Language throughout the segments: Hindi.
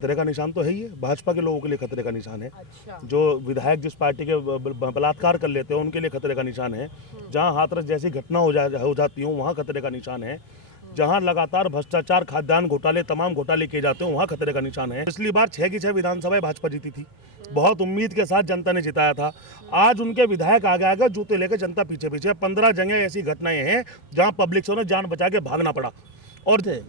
खतरे का निशान तो है ही है, भाजपा के लोगों के लिए खतरे का निशान है। अच्छा। जो विधायक जिस पार्टी के बलात्कार कर लेते हैं उनके लिए खतरे का निशान है। जहां हाथरस जैसी घटना हो जाती हो वहां खतरे का निशान है। जहां लगातार भ्रष्टाचार, खाद्यान्न घोटाले, तमाम घोटाले किए जाते हैं वहां खतरे का निशान है। पिछली बार 6 की 6 विधानसभाएं भाजपा जीती थी, बहुत उम्मीद के साथ जनता ने जिताया था। आज उनके विधायक आगे आगे जूते लेकर जनता पीछे पीछे। 15 जगह ऐसी घटनाएं हैं जहां पब्लिक ने जान बचा के भागना पड़ा। और थे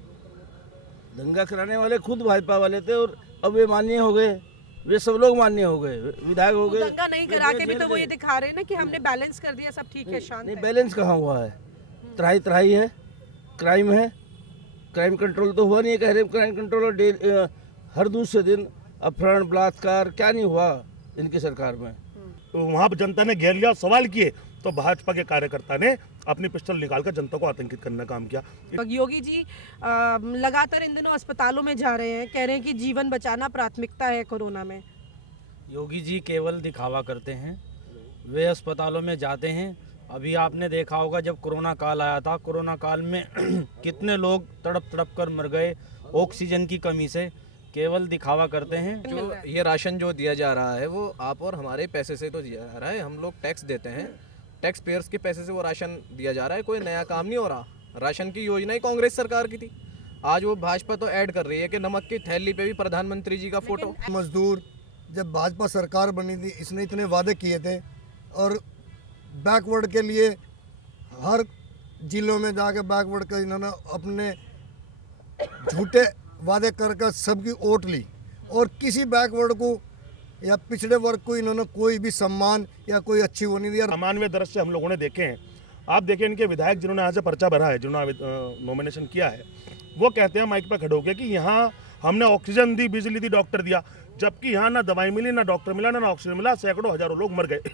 दंगा कराने वाले खुद भाजपा वाले थे और अब वे मान्य हो गए, वे सब लोग मान्य हो गए, विधायक हो गए। दंगा नहीं करा के भी तो वो ये दिखा रहे हैं ना कि हमने बैलेंस कर दिया, सब ठीक है, शांत नहीं, है। बैलेंस कहाँ हुआ है? तराई तराई है, क्राइम है, क्राइम कंट्रोल तो हुआ नहीं है। कह रहे क्राइम कंट्रोल हर दूसरे दिन अपहरण, बलात्कार, क्या नहीं हुआ इनकी सरकार में। तो वहां पर जनता ने घेर लिया, सवाल किए तो भाजपा के कार्यकर्ता ने अपनी पिस्टल निकालकर जनता को आतंकित करने का काम किया। योगी जी लगातार इन दिनों अस्पतालों में जा रहे हैं, कह रहे हैं कि जीवन बचाना प्राथमिकता है कोरोना में। योगी जी केवल दिखावा करते हैं, वे अस्पतालों में जाते हैं। अभी आपने देखा होगा जब कोरोना काल आया था, कोरोना काल में कितने लोग तड़प तड़प कर मर गए ऑक्सीजन की कमी से। केवल दिखावा करते हैं। जो ये राशन जो दिया जा रहा है वो आप और हमारे पैसे से तो दिया जा रहा है, हम लोग टैक्स देते हैं, टैक्स पेयर्स के पैसे से वो राशन दिया जा रहा है। कोई नया काम नहीं हो रहा। राशन की योजना ही कांग्रेस सरकार की थी, आज वो भाजपा तो ऐड कर रही है कि नमक की थैली पे भी प्रधानमंत्री जी का फोटो। मजदूर जब भाजपा सरकार बनी थी इसने इतने वादे किए थे और बैकवर्ड के लिए हर जिलों में जाके बैकवर्ड का इन्होंने अपने झूठे वादे कर सबकी वोट ली और किसी बैकवर्ड को या पिछड़े वर्ग को इन्होंने कोई भी सम्मान या कोई अच्छी वो नहीं दिया। सामान्य दृश्य हम लोगों ने देखे हैं। आप देखिए इनके विधायक जिन्होंने यहाँ से पर्चा भरा है, जिन्होंने नॉमिनेशन किया है, वो कहते हैं माइक पे खड़े होकर कि यहाँ हमने ऑक्सीजन दी, बिजली दी, डॉक्टर दिया, जबकि यहाँ ना दवाई मिली, ना डॉक्टर मिला, ना ऑक्सीजन मिला, सैकड़ों हजारों लोग मर गए।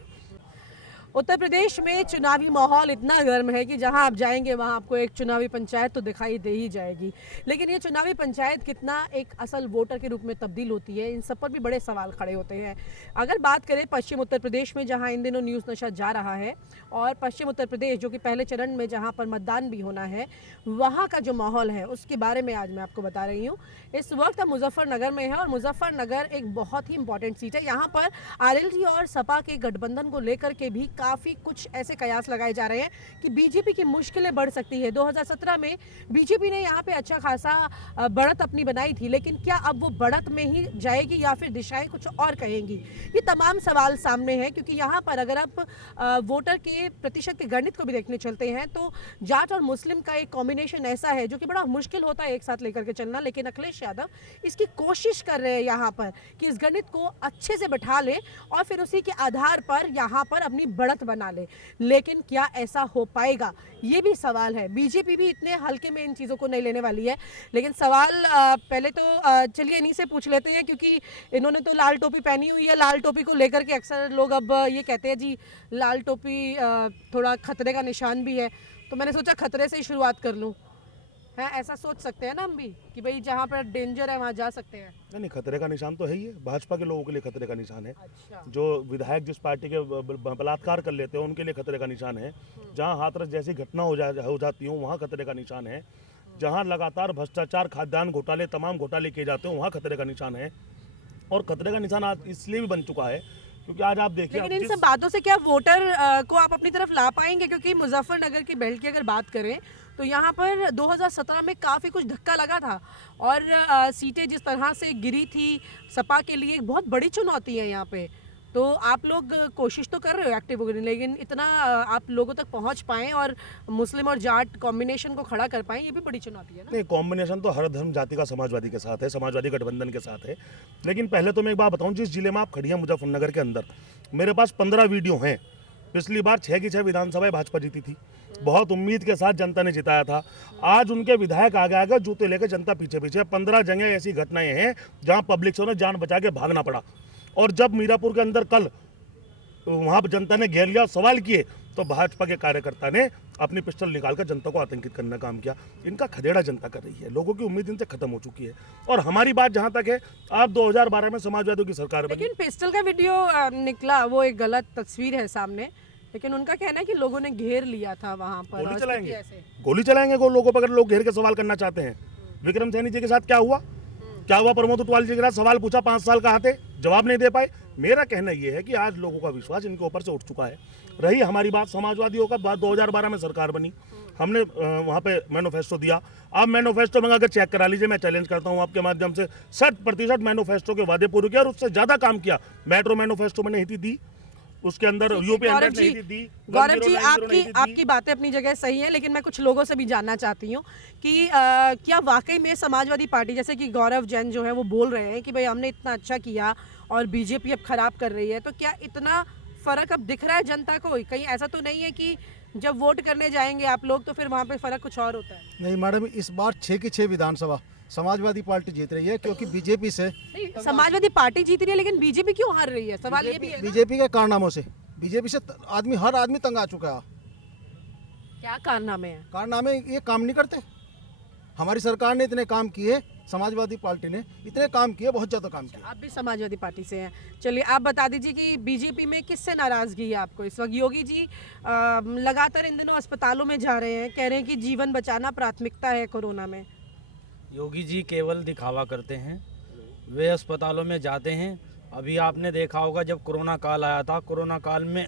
उत्तर प्रदेश में चुनावी माहौल इतना गर्म है कि जहां आप जाएंगे वहां आपको एक चुनावी पंचायत तो दिखाई दे ही जाएगी, लेकिन ये चुनावी पंचायत कितना एक असल वोटर के रूप में तब्दील होती है, इन सब पर भी बड़े सवाल खड़े होते हैं। अगर बात करें पश्चिम उत्तर प्रदेश में जहां इन दिनों न्यूज़ नशा जा रहा है, और पश्चिम उत्तर प्रदेश जो कि पहले चरण में जहाँ पर मतदान भी होना है, वहाँ का जो माहौल है उसके बारे में आज मैं आपको बता रही हूँ। इस वक्त हम मुजफ्फरनगर में है और मुजफ्फरनगर एक बहुत ही इंपॉर्टेंट सीट है। यहाँ पर आरएलडी और सपा के गठबंधन को लेकर के भी काफ़ी कुछ ऐसे कयास लगाए जा रहे हैं कि बीजेपी की मुश्किलें बढ़ सकती है। 2017 में बीजेपी ने यहाँ पे अच्छा खासा बढ़त अपनी बनाई थी, लेकिन क्या अब वो बढ़त में ही जाएगी या फिर दिशाएं कुछ और कहेंगी? ये तमाम सवाल सामने हैं, क्योंकि यहाँ पर अगर आप वोटर के प्रतिशत के गणित को भी देखने चलते हैं तो जाट और मुस्लिम का एक कॉम्बिनेशन ऐसा है जो कि बड़ा मुश्किल होता है एक साथ लेकर के चलना, लेकिन अखिलेश यादव इसकी कोशिश कर रहे हैं यहाँ पर कि इस गणित को अच्छे से बैठा ले और फिर उसी के आधार पर यहाँ पर अपनी बढ़त बना ले। लेकिन क्या ऐसा हो पाएगा, ये भी सवाल है। बीजेपी भी इतने हल्के में इन चीज़ों को नहीं लेने वाली है, लेकिन सवाल पहले तो चलिए इन्हीं से पूछ लेते हैं, क्योंकि इन्होंने तो लाल टोपी पहनी हुई है। लाल टोपी को लेकर के अक्सर लोग अब ये कहते हैं जी लाल टोपी थोड़ा खतरे का निशान भी है, तो मैंने सोचा खतरे से ही शुरुआत कर लूँ। है, ऐसा सोच सकते हैं ना हम भी कि भाई जहाँ पर डेंजर है वहाँ जा सकते हैं। नहीं, खतरे का निशान तो है ही है, भाजपा के लोगों के लिए खतरे का निशान है। अच्छा। जो विधायक जिस पार्टी के बलात्कार कर लेते हैं उनके लिए खतरे का निशान है। जहां हाथरस जैसी घटना हो जाती हो वहां खतरे का निशान है। जहां लगातार भ्रष्टाचार, खाद्यान्न घोटाले, तमाम घोटाले किए जाते हैं वहां खतरे का निशान है। और खतरे का निशान आज इसलिए भी बन चुका है क्योंकि आज आप देखिए, लेकिन इन सब बातों से क्या वोटर को आप अपनी तरफ ला पाएंगे? क्योंकि मुजफ्फरनगर की बेल्ट की अगर बात करें तो यहाँ पर 2017 में काफ़ी कुछ धक्का लगा था और सीटें जिस तरह से गिरी थी सपा के लिए एक बहुत बड़ी चुनौती है यहाँ पे। तो आप लोग कोशिश तो कर रहे हो एक्टिव होने, लेकिन इतना आप लोगों तक पहुँच पाएँ और मुस्लिम और जाट कॉम्बिनेशन को खड़ा कर पाएँ, ये भी बड़ी चुनौती है ना? नहीं, कॉम्बिनेशन तो हर धर्म जाति का समाजवादी के साथ है, समाजवादी गठबंधन के साथ है। लेकिन पहले तो मैं एक बात बताऊं, जिस जिले में आप खड़ी हैं मुजफ्फरनगर के अंदर, मेरे पास 15 वीडियो हैं। पिछली बार 6 की 6 विधानसभाएं भाजपा जीती थी, बहुत उम्मीद के साथ जनता ने जिताया था। आज उनके विधायक आगे आगे जूते लेकर जनता पीछे पीछे। 15 जगह ऐसी घटनाएं हैं जहां पब्लिक ने जान बचा के भागना पड़ा। और जब मीरापुर के अंदर कल वहां पर जनता ने घेर लिया, सवाल किए तो भाजपा के कार्यकर्ता ने अपनी पिस्टल निकालकर जनता को आतंकित करने का काम किया। इनका खदेड़ा जनता कर रही है, लोगों की उम्मीद इनसे खत्म हो चुकी है। और हमारी बात जहां तक है, आप 2012 में समाजवादियों की सरकार बनी, लेकिन पिस्टल का वीडियो निकला, वो एक गलत तस्वीर है सामने, लेकिन उनका कहना है कि लोगों ने घेर लिया था वहां पर। गोली चलाएंगे, गोली चलाएंगे लोगों पर अगर लोग घेर के सवाल करना चाहते हैं। विक्रम सैनी जी के साथ क्या हुआ? क्या हुआ प्रमोद उत्वाल जी के साथ? सवाल पूछा, 5 साल कहाँ थे, जवाब नहीं दे पाए। मेरा कहना यह है कि आज लोगों का विश्वास इनके ऊपर से उठ चुका है। रही हमारी बात समाजवादियों का, बात 2012 में सरकार बनी, हमने वहाँ पे मैनिफेस्टो दिया। आप मैनिफेस्टो में अगर चेक करा लीजिए, मैं चैलेंज करता हूँ आपके माध्यम से, 60% मैनिफेस्टो के वादे पूरे किया और उससे ज़्यादा काम किया। मेट्रो मैनिफेस्टो में नहीं थी दी, उसके अंदर यूपी गौरव अंडर जी, नहीं दी, गौरव जी 1090 आपकी नहीं दी। आपकी बातें अपनी जगह सही हैं, लेकिन मैं कुछ लोगों से भी जानना चाहती हूँ कि क्या वाकई में समाजवादी पार्टी, जैसे कि गौरव जैन जो है वो बोल रहे हैं कि भाई हमने इतना अच्छा किया और बीजेपी अब खराब कर रही है, तो क्या इतना फर्क अब दिख रहा है जनता को? कहीं ऐसा तो नहीं है कि जब वोट करने जाएंगे आप लोग तो फिर वहाँ पे फर्क कुछ और होता है? नहीं मैडम, इस बार 6 की 6 विधानसभा समाजवादी पार्टी जीत रही है, क्योंकि बीजेपी से नहीं, समाजवादी पार्टी जीत रही है लेकिन बीजेपी क्यों हार रही है? सवाल ये भी है ना? बीजेपी के कारनामों से, बीजेपी से हर आदमी तंग आ चुका है। क्या कारनामे हैं? कारनामे ये काम नहीं करते। हमारी सरकार ने इतने काम किए, समाजवादी पार्टी ने इतने काम किए, बहुत ज़्यादा काम किए। आप भी समाजवादी पार्टी से हैं, चलिए आप बता दीजिए कि बीजेपी में किससे नाराजगी है आपको इस वक्त? योगी जी लगातार इन दिनों अस्पतालों में जा रहे हैं, कह रहे हैं कि जीवन बचाना प्राथमिकता है कोरोना में। योगी जी केवल दिखावा करते हैं, वे अस्पतालों में जाते हैं। अभी आपने देखा होगा जब कोरोना काल आया था, कोरोना काल में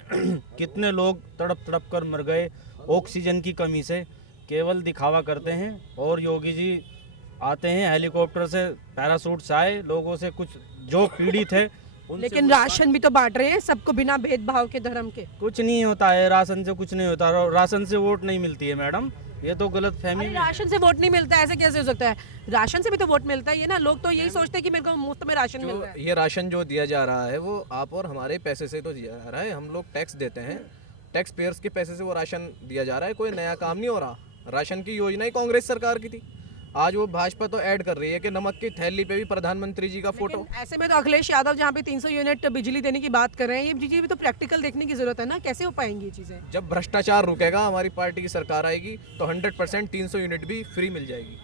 कितने लोग तड़प तड़प कर मर गए ऑक्सीजन की कमी से। केवल दिखावा करते हैं। और योगी जी आते हैं हेलीकॉप्टर से, पैरासूट से आए, लोगों से कुछ जो पीड़ित है उनसे लेकिन राशन भी तो बांट रहे हैं सबको बिना भेदभाव के, धर्म के। कुछ नहीं होता है, राशन से कुछ नहीं होता। राशन से वोट नहीं मिलती है मैडम, ये तो गलत फहमी अरे है। राशन से वोट नहीं मिलता है, ऐसे कैसे हो सकता है? राशन से भी तो वोट मिलता है। ये ना लोग तो यही सोचते हैं कि मेरे को मुफ्त में राशन मिल जो रहा है। ये राशन जो दिया जा रहा है वो आप और हमारे पैसे से तो दिया जा रहा है। हम लोग टैक्स देते हैं, टैक्स पेयर्स के पैसे से वो राशन दिया जा रहा है। कोई नया काम नहीं हो रहा। राशन की योजना ही कांग्रेस सरकार की थी। आज वो भाजपा तो ऐड कर रही है कि नमक की थैली पे भी प्रधानमंत्री जी का फोटो। लेकिन ऐसे में तो अखिलेश यादव जहाँ पे 300 यूनिट बिजली देने की बात कर रहे हैं, ये चीजें भी तो प्रैक्टिकल देखने की जरूरत है ना, कैसे हो पाएंगी ये चीजें? जब भ्रष्टाचार रुकेगा, हमारी पार्टी की सरकार आएगी तो 100% 300 यूनिट भी फ्री मिल जाएगी।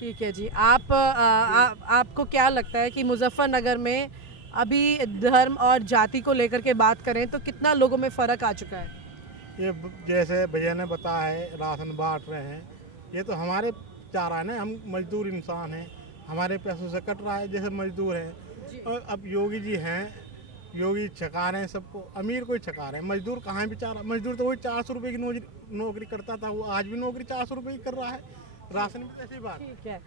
ठीक है जी। आपको क्या लगता है कि मुजफ्फरनगर में अभी धर्म और जाति को लेकर के बात करें तो कितना लोगों में फ़र्क आ चुका है? ये जैसे भैया ने बताया है, राशन बांट रहे हैं, ये तो हमारे चाह रहा है ना। हम मजदूर इंसान हैं, हमारे पैसों से कट रहा है जैसे मजदूर हैं। और अब योगी जी हैं, योगी छका रहे हैं सबको, अमीर को ही छका रहे हैं। मजदूर कहाँ बेचारा? मजदूर तो वही 400 रुपये की नौकरी करता था, वो आज भी नौकरी 400 रुपये की कर रहा है। राशन भी ऐसी बात। ठीक है।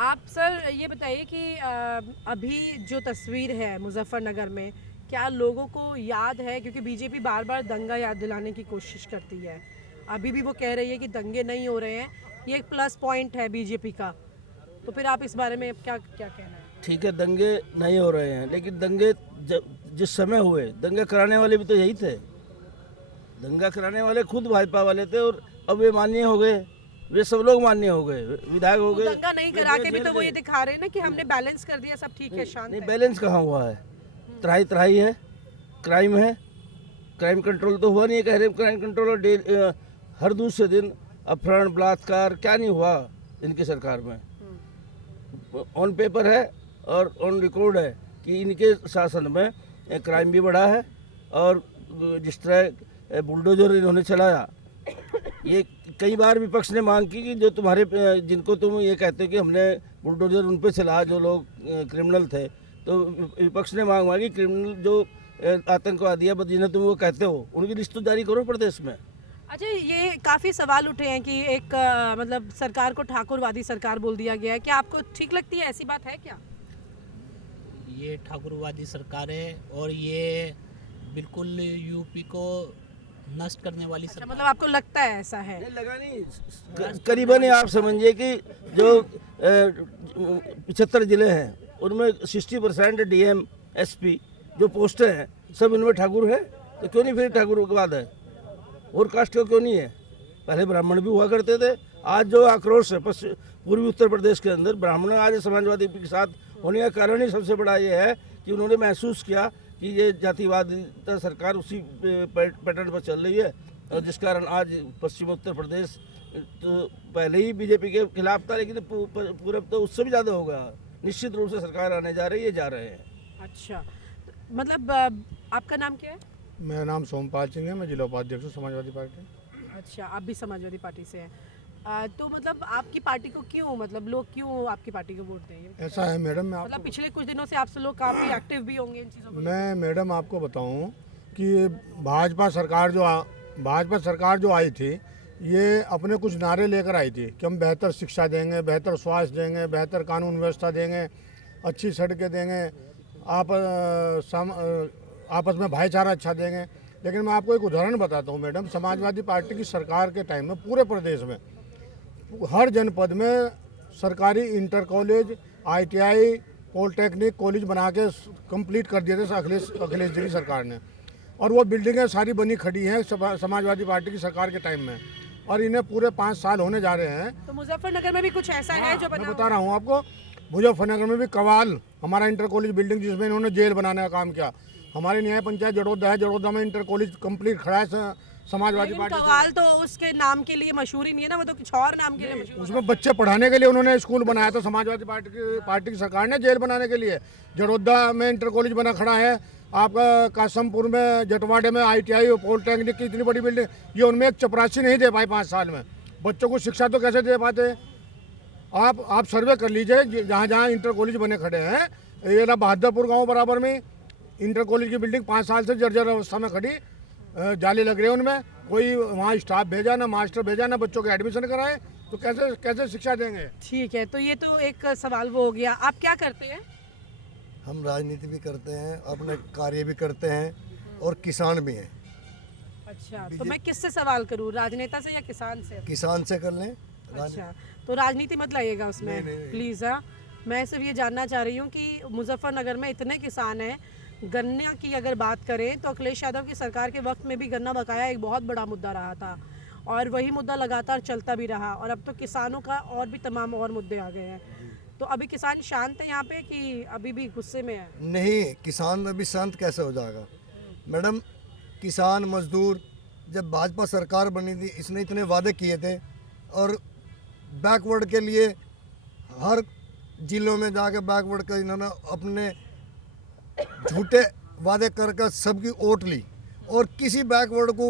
आप सर ये बताइए कि अभी जो तस्वीर है मुजफ्फरनगर में, क्या लोगों को याद है? क्योंकि बीजेपी बार बार दंगा याद दिलाने की कोशिश करती है। अभी भी वो कह रही है कि दंगे नहीं हो रहे हैं, ये एक प्लस पॉइंट है बीजेपी का। तो फिर आप इस बारे में क्या क्या कहना है? ठीक है, दंगे नहीं हो रहे हैं, लेकिन दंगे जिस समय हुए, दंगे कराने वाले भी तो यही थे। दंगा कराने वाले खुद भाजपा वाले थे, और अब वे मान्य हो गए, वे सब लोग मान्य हो गए, विधायक हो गए। दंगा नहीं करा के भी तो वो ये दिखा रहे हैं ना कि हमने बैलेंस कर दिया, सब ठीक है, शांत नहीं, है। बैलेंस कहाँ हुआ है? तराई तराई है, क्राइम है, क्राइम कंट्रोल तो हुआ नहीं है। कह रहे क्राइम कंट्रोल हर दूसरे दिन अपहरण, बलात्कार, क्या नहीं हुआ इनकी सरकार में? ऑन पेपर है और ऑन रिकॉर्ड है कि इनके शासन में क्राइम भी बढ़ा है। और जिस तरह बुलडोजर इन्होंने चलाया, ये कई बार विपक्ष ने मांग की कि जो तुम्हारे जिनको तुम ये कहते हो कि हमने बुलडोजर उन पे चलाया जो लोग क्रिमिनल थे, तो विपक्ष ने मांग मांगी क्रिमिनल जो आतंकवादी है जिन्हें तुम वो कहते हो, उनकी लिस्ट तो जारी करो प्रदेश में। अच्छा, ये काफ़ी सवाल उठे हैं कि एक मतलब सरकार को ठाकुरवादी सरकार बोल दिया गया है। क्या आपको ठीक लगती है? ऐसी बात है क्या? ये ठाकुरवादी सरकार है और ये बिल्कुल यूपी को नष्ट करने वाली अच्छा, सरकार। मतलब आपको लगता है ऐसा है? लगा नहीं, करीबन आप समझिए कि जो 75 जिले हैं उनमें 60% डीएम एसपी जो पोस्टें हैं सब इनमें ठाकुर है। तो क्यों नहीं फिर ठाकुरवाद है? और कास्ट का क्यों नहीं है? पहले ब्राह्मण भी हुआ करते थे। आज जो आक्रोश है पूर्वी उत्तर प्रदेश के अंदर, ब्राह्मण आज समाजवादी के साथ होने का कारण ही सबसे बड़ा ये है कि उन्होंने महसूस किया कि ये जातिवाद सरकार उसी पैटर्न पर चल रही है, और जिस कारण आज पश्चिम उत्तर प्रदेश तो पहले ही बीजेपी के खिलाफ था, लेकिन पूरब तो उससे भी ज़्यादा होगा। निश्चित रूप से सरकार आने जा रही है, जा रहे हैं। अच्छा, मतलब आपका नाम क्या है? मेरा नाम सोमपाल सिंह है, मैं जिला उपाध्यक्ष हूँ समाजवादी पार्टी। अच्छा, आप भी समाजवादी पार्टी से हैं। तो मतलब आपकी पार्टी को क्यों, मतलब लोग क्यों आपकी पार्टी को वोट देंगे? ऐसा है मैडम, मैं मतलब पिछले कुछ दिनों से आपसे लोग काफी एक्टिव भी होंगे इन चीजों को। मैं मैडम आपको बताऊं कि भाजपा सरकार जो आई थी, ये अपने कुछ नारे लेकर आई थी कि हम बेहतर शिक्षा देंगे, बेहतर स्वास्थ्य देंगे, बेहतर कानून व्यवस्था देंगे, अच्छी सड़कें देंगे, आपस में भाईचारा अच्छा देंगे। लेकिन मैं आपको एक उदाहरण बताता हूँ मैडम, समाजवादी पार्टी की सरकार के टाइम में पूरे प्रदेश में हर जनपद में सरकारी inter college, ITI, polytechnic college बना के कंप्लीट कर दिए थे अखिलेश जी की सरकार ने। और वो बिल्डिंगें सारी बनी खड़ी हैं समाजवादी पार्टी की सरकार के टाइम में, और इन्हें पूरे 5 साल होने जा रहे हैं। तो मुजफ्फरनगर में भी कुछ ऐसा है जो मैं बना बता रहा हूँ आपको, मुजफ्फरनगर में भी कवाल हमारा इंटर कॉलेज बिल्डिंग, जिसमें इन्होंने जेल बनाने का काम किया। हमारे न्याय पंचायत जड़ोदा है, जड़ोदा में इंटर कॉलेज कंप्लीट खड़ा है समाजवादी लेकिन पार्टी कवाल तो उसके नाम के लिए मशहूर ही नहीं है ना, वो तो कुछ और नाम के लिए मशहूर है। उसमें बच्चे पढ़ाने के लिए उन्होंने स्कूल बनाया था समाजवादी पार्टी की सरकार ने, जेल बनाने के लिए। जड़ोदा में इंटर कॉलेज बना खड़ा है, आपका कासमपुर में, जटवाड़े में ITI और पॉलिटेक्निक की इतनी बड़ी बिल्डिंग, ये उनमें एक चपरासी नहीं दे पाए 5 साल में। बच्चों को शिक्षा तो कैसे दे पाते? आप सर्वे कर लीजिए जहाँ जहाँ इंटर कॉलेज बने खड़े हैं। ये ना बहादुरपुर गाँव बराबर में इंटर कॉलेज की बिल्डिंग 5 साल से जर्जर अवस्था में खड़ी, जाले लग रहे हैं उनमें, कोई वहाँ स्टाफ भेजा ना, मास्टर भेजा ना, बच्चों के एडमिशन कराए, तो कैसे शिक्षा देंगे? ठीक है, तो ये तो एक सवाल वो हो गया। आप क्या करते हैं? हम राजनीति भी करते हैं, अपने कार्य भी करते हैं, और किसान भी हैं। अच्छा, तो मैं किससे सवाल करूं, राजनेता से या किसान से? किसान से कर लें। अच्छा, तो राजनीति मत लाइएगा उसमें प्लीज़। हाँ, मैं सिर्फ ये जानना चाह रही हूँ कि मुजफ्फरनगर में इतने किसान हैं, गन्ना की अगर बात करें तो अखिलेश यादव की सरकार के वक्त में भी गन्ना बकाया एक बहुत बड़ा मुद्दा रहा था, और वही मुद्दा लगातार चलता भी रहा, और अब तो किसानों का और भी तमाम और मुद्दे आ गए हैं। तो अभी किसान शांत है यहाँ पे कि अभी भी गुस्से में है? नहीं, किसान अभी शांत कैसे हो जाएगा मैडम? किसान मजदूर, जब भाजपा सरकार बनी थी, इसने इतने वादे किए थे, और बैकवर्ड के लिए हर जिलों में जाके बैकवर्ड का इन्होंने अपने झूठे वादे कर सबकी वोट ली, और किसी बैकवर्ड को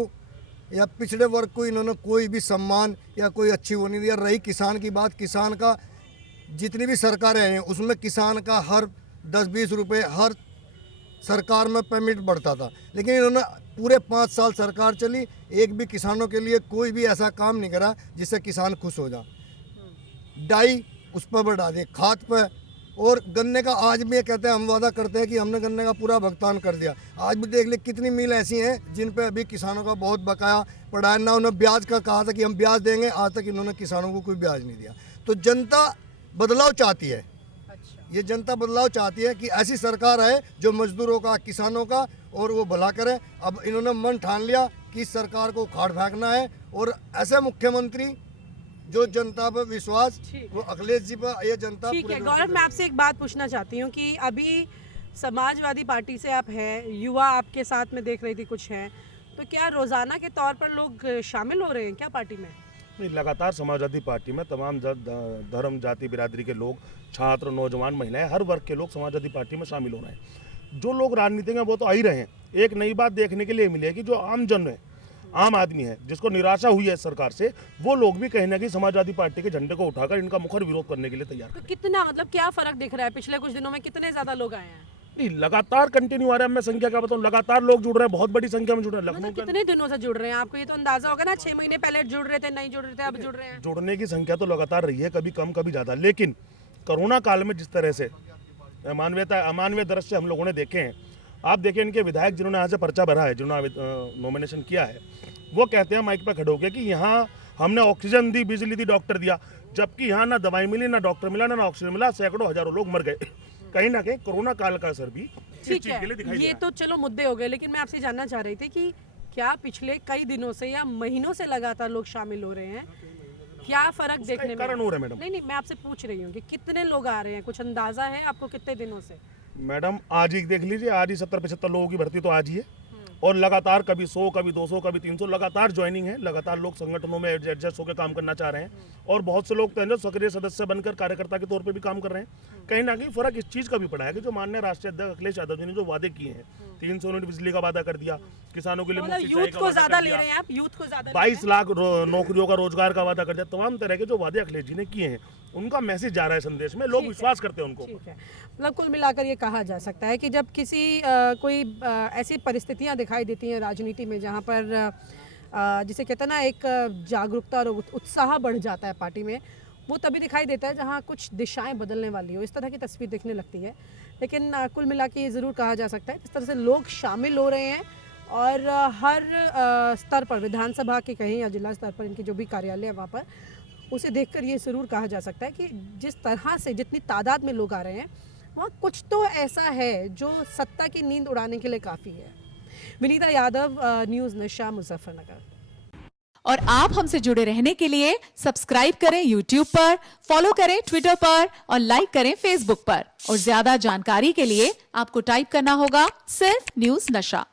या पिछड़े वर्ग को इन्होंने कोई भी सम्मान या कोई अच्छी वो नहीं दिया। रही किसान की बात, किसान का जितनी भी सरकारें हैं उसमें किसान का हर 10-20 रुपये हर सरकार में पेमेंट बढ़ता था, लेकिन इन्होंने पूरे 5 साल सरकार चली, एक भी किसानों के लिए कोई भी ऐसा काम नहीं करा जिससे किसान खुश हो जाए। डाई उस पर बढ़ा दे, खाद पर, और गन्ने का आज भी ये कहते हैं, हम वादा करते हैं कि हमने गन्ने का पूरा भुगतान कर दिया। आज भी देख ले कितनी मिल ऐसी हैं जिन पे अभी किसानों का बहुत बकाया पड़ा है। ना उन्होंने ब्याज का कहा था कि हम ब्याज देंगे, आज तक इन्होंने किसानों को कोई ब्याज नहीं दिया। तो जनता बदलाव चाहती है। ये जनता बदलाव चाहती है कि ऐसी सरकार आए जो मजदूरों का, किसानों का, और वो भला करे। अब इन्होंने मन ठान लिया कि इस सरकार को उखाड़ फेंकना है, और ऐसे मुख्यमंत्री जो जनता पर विश्वास, वो अखिलेश जी पर ये जनता। ठीक है गौरव, मैं आपसे एक बात पूछना चाहती हूँ कि अभी समाजवादी पार्टी से आप हैं, युवा आपके साथ में देख रही थी कुछ हैं, तो क्या रोजाना के तौर पर लोग शामिल हो रहे हैं क्या पार्टी में? नहीं, लगातार समाजवादी पार्टी में तमाम धर्म, जाति, बिरादरी के लोग, छात्र, नौजवान, महिलाएं, हर वर्ग के लोग समाजवादी पार्टी में शामिल हो रहे हैं। जो लोग राजनीति में वो तो आ ही रहे हैं। एक नई बात देखने के लिए मिली है कि जो आम जन है, आम आदमी है, जिसको निराशा हुई है सरकार से, वो लोग भी कहीं ना कहीं समाजवादी पार्टी के झंडे को उठाकर इनका मुखर विरोध करने के लिए तैयार तो कितना, मतलब क्या फर्क दिख रहा है? पिछले कुछ दिनों में कितने ज्यादा लोग आए हैं? नहीं, लगातार कंटिन्यू आ रहा है। मैं संख्या क्या बताऊं, लगातार लोग जुड़ रहे हैं, बहुत बड़ी संख्या में जुड़ रहे हैं। लखनऊ कितने दिनों से जुड़ रहे हैं? आपको ये तो अंदाजा होगा ना, 6 महीने पहले जुड़ रहे थे, नहीं जुड़ रहे थे, अब जुड़ रहे हैं। जुड़ने की संख्या तो लगातार रही है, कभी कम कभी ज़्यादा। लेकिन कोरोना काल में जिस तरह से अमानवीय दृश्य हम लोगों ने देखे हैं, आप देखिए इनके विधायक जिन्होंने यहाँ से पर्चा भरा है, जिन्होंने नॉमिनेशन किया है, वो कहते हैं माइक पर खड़े होकर कि यहाँ हमने ऑक्सीजन दी, बिजली दी, डॉक्टर दिया, जबकि यहाँ ना दवाई मिली, ना डॉक्टर मिला, ना ऑक्सीजन मिला, सैकड़ों हजारों लोग मर गए। कहीं ना कहीं कोरोना काल का असर भी ठीक है, ये तो चलो मुद्दे हो गए, लेकिन मैं आपसे जानना चाह रही थी कि क्या पिछले कई दिनों से या महीनों से लगातार लोग शामिल हो रहे हैं? क्या फर्क देखने में कारण हो रहा है मैडम? नहीं, मैं आपसे पूछ रही हूँ कि कितने लोग आ रहे हैं, कुछ अंदाजा है आपको कितने दिनों से? मैडम आज ही देख लीजिए, आज ही 70-75 लोगों की भर्ती तो आज ही है। और लगातार कभी 100, कभी 200, कभी 300 लगातार ज्वाइनिंग है। लगातार लोग संगठनों में एडजस्ट होकर काम करना चाह रहे हैं और बहुत से लोग तो हैं सक्रिय सदस्य बनकर कार्यकर्ता के तौर पे भी काम कर रहे हैं। कहीं ना कहीं फर्क इस चीज़ का भी पड़ा है कि जो माननीय राष्ट्रीय अध्यक्ष अखिलेश यादव जी ने जो वादे किए हैं, 300 यूनिट बिजली का वादा कर दिया, किसानों के लिए मतलब मुफ्त सिंचाई यूथ का को वादा ज्यादा कर ले दिया, रहे हैं आप, यूथ को ज्यादा 22 लाख नौकरियों का रोजगार का वादा कर दिया। तमाम तरह के जो वादे अखिलेश जी ने किए हैं उनका मैसेज जा रहा है संदेश में, लोग विश्वास करते हैं उनको। ठीक है, मतलब कुल मिलाकर ये कहा जा सकता है कि जब किसी कोई ऐसी परिस्थितियां दिखाई देती हैं राजनीति में जहां पर जिसे कहते हैं ना एक जागरूकता और उत्साह बढ़ जाता है पार्टी में, वो तभी दिखाई देता है जहां कुछ दिशाएं बदलने वाली हो, इस तरह की तस्वीर दिखने लगती है। लेकिन कुल मिला के ये ज़रूर कहा जा सकता है इस तरह से लोग शामिल हो रहे हैं और हर स्तर पर, विधानसभा के कहीं या जिला स्तर पर इनके जो भी कार्यालय है वहाँ पर, उसे देखकर ये ज़रूर कहा जा सकता है कि जिस तरह से जितनी तादाद में लोग आ रहे हैं वहाँ कुछ तो ऐसा है जो सत्ता की नींद उड़ाने के लिए काफ़ी है। विनीता यादव, न्यूज़ नशा, मुजफ्फरनगर। और आप हमसे जुड़े रहने के लिए सब्सक्राइब करें YouTube पर, फॉलो करें Twitter पर और लाइक करें Facebook पर। और ज्यादा जानकारी के लिए आपको टाइप करना होगा सिर्फ न्यूज़ नशा।